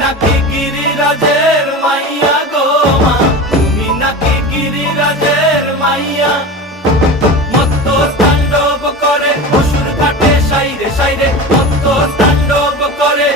নাকি গিরিরাজের মাইয়া গো মা, তুমি নাকি গিরিরাজের মাইয়া। মত্ত তাণ্ডব করে অসুর ঘাটে সাইরে সাইরে, মত্ত তাণ্ডব করে